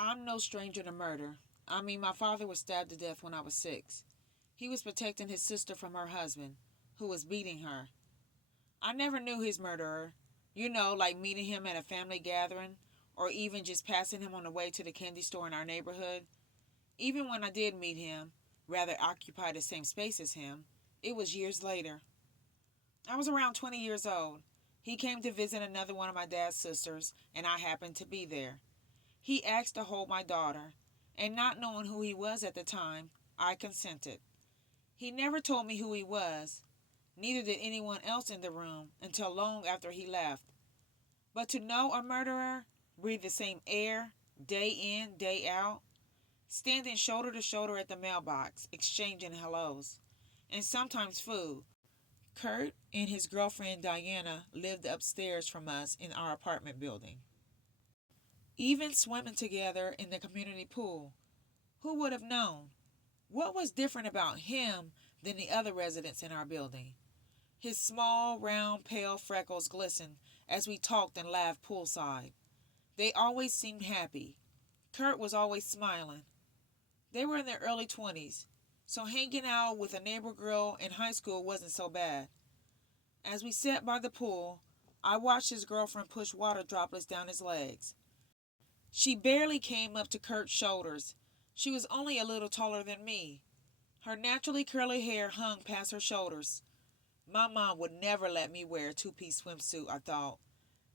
I'm no stranger to murder. I mean, my father was stabbed to death when I was 6. He was protecting his sister from her husband, who was beating her. I never knew his murderer. Like meeting him at a family gathering, or even just passing him on the way to the candy store in our neighborhood. Even when I did meet him, rather occupy the same space as him, it was years later. I was around 20 years old. He came to visit another one of my dad's sisters, and I happened to be there. He asked to hold my daughter, and not knowing who he was at the time, I consented. He never told me who he was, neither did anyone else in the room until long after he left. But to know a murderer, breathe the same air, day in, day out, standing shoulder to shoulder at the mailbox, exchanging hellos, and sometimes food. Kurt and his girlfriend Diana lived upstairs from us in our apartment building. Even swimming together in the community pool. Who would have known? What was different about him than the other residents in our building? His small, round, pale freckles glistened as we talked and laughed poolside. They always seemed happy. Kurt was always smiling. They were in their early 20s, so hanging out with a neighbor girl in high school wasn't so bad. As we sat by the pool, I watched his girlfriend push water droplets down his legs. She barely came up to Kurt's shoulders. She was only a little taller than me. Her naturally curly hair hung past her shoulders. My mom would never let me wear a two-piece swimsuit, I thought.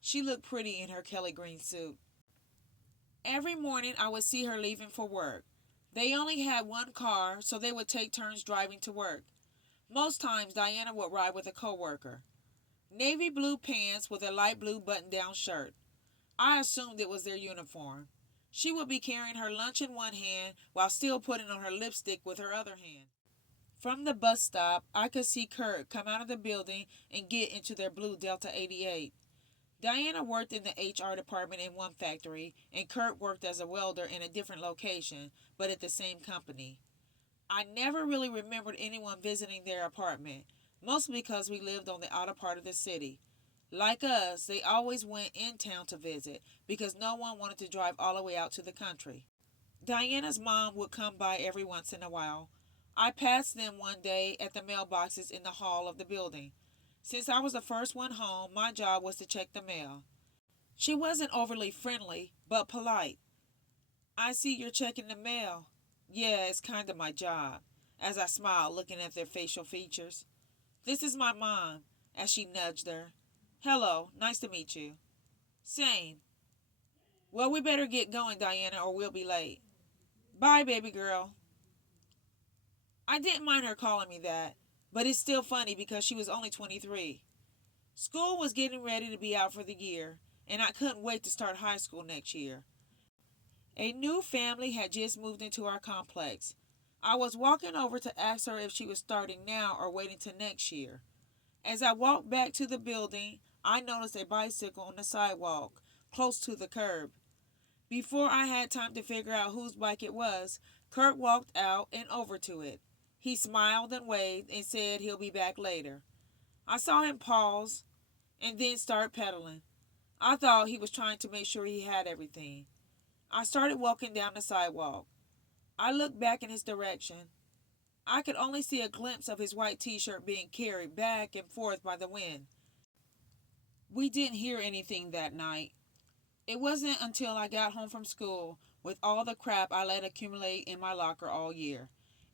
She looked pretty in her Kelly green suit. Every morning I would see her leaving for work. They only had one car, so they would take turns driving to work. Most times Diana would ride with a coworker. Navy blue pants with a light blue button-down shirt. I assumed it was their uniform. She would be carrying her lunch in one hand while still putting on her lipstick with her other hand. From the bus stop, I could see Kurt come out of the building and get into their blue Delta 88. Diana worked in the HR department in one factory, and Kurt worked as a welder in a different location, but at the same company. I never really remembered anyone visiting their apartment, mostly because we lived on the outer part of the city. Like us, they always went in town to visit because no one wanted to drive all the way out to the country. Diana's mom would come by every once in a while. I passed them one day at the mailboxes in the hall of the building. Since I was the first one home, my job was to check the mail. She wasn't overly friendly, but polite. I see you're checking the mail. Yeah, it's kind of my job, as I smiled, looking at their facial features. This is my mom, as she nudged her. Hello, nice to meet you. Same. Well, we better get going, Diana, or we'll be late. Bye, baby girl. I didn't mind her calling me that, but it's still funny because she was only 23. School was getting ready to be out for the year, and I couldn't wait to start high school next year. A new family had just moved into our complex. I was walking over to ask her if she was starting now or waiting till next year. As I walked back to the building, I noticed a bicycle on the sidewalk, close to the curb. Before I had time to figure out whose bike it was, Kurt walked out and over to it. He smiled and waved and said he'll be back later. I saw him pause and then start pedaling. I thought he was trying to make sure he had everything. I started walking down the sidewalk. I looked back in his direction. I could only see a glimpse of his white t-shirt being carried back and forth by the wind. We didn't hear anything that night. It wasn't until I got home from school with all the crap I let accumulate in my locker all year.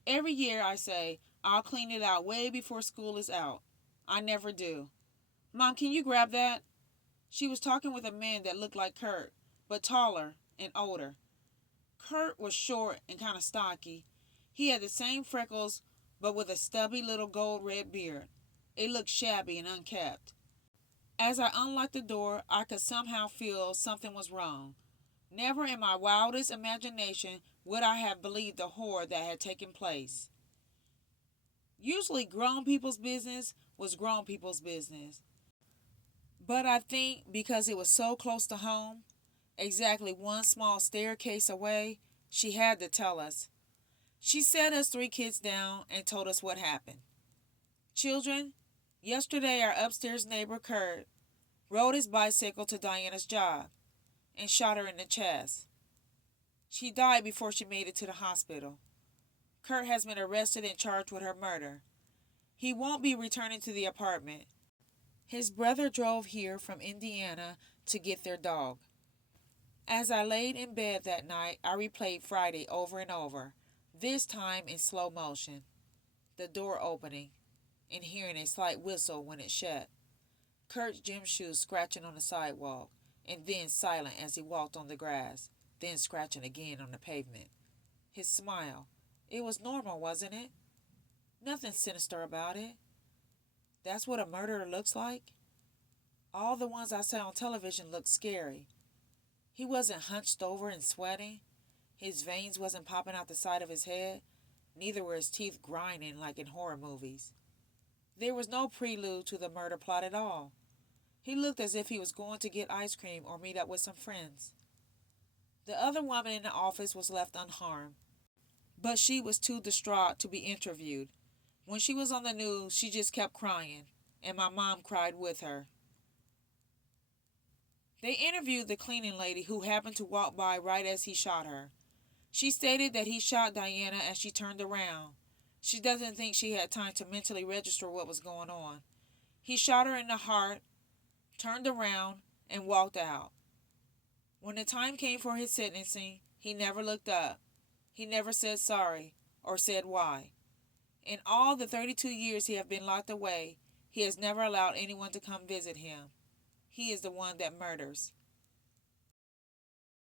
Every year I say, I'll clean it out way before school is out. I never do. Mom, can you grab that? She was talking with a man that looked like Kurt, but taller and older. Kurt was short and kind of stocky. He had the same freckles, but with a stubby little gold red beard. It looked shabby and unkempt. As I unlocked the door, I could somehow feel something was wrong. Never in my wildest imagination would I have believed the horror that had taken place. Usually, grown people's business was grown people's business. But I think because it was so close to home, exactly one small staircase away, she had to tell us. She sat us 3 kids down and told us what happened. Children, yesterday our upstairs neighbor Kurt rode his bicycle to Diana's job and shot her in the chest. She died before she made it to the hospital. Kurt has been arrested and charged with her murder. He won't be returning to the apartment. His brother drove here from Indiana to get their dog. As I laid in bed that night, I replayed Friday over and over, this time in slow motion. The door opening and hearing a slight whistle when it shut. Kurt's gym shoes scratching on the sidewalk, and then silent as he walked on the grass, then scratching again on the pavement. His smile. It was normal, wasn't it? Nothing sinister about it. That's what a murderer looks like. All the ones I saw on television looked scary. He wasn't hunched over and sweating. His veins wasn't popping out the side of his head. Neither were his teeth grinding like in horror movies. There was no prelude to the murder plot at all. He looked as if he was going to get ice cream or meet up with some friends. The other woman in the office was left unharmed, but she was too distraught to be interviewed. When she was on the news, she just kept crying, and my mom cried with her. They interviewed the cleaning lady who happened to walk by right as he shot her. She stated that he shot Diana as she turned around. She doesn't think she had time to mentally register what was going on. He shot her in the heart, turned around, and walked out. When the time came for his sentencing, he never looked up. He never said sorry or said why. In all the 32 years he has been locked away, he has never allowed anyone to come visit him. He is the one that murders.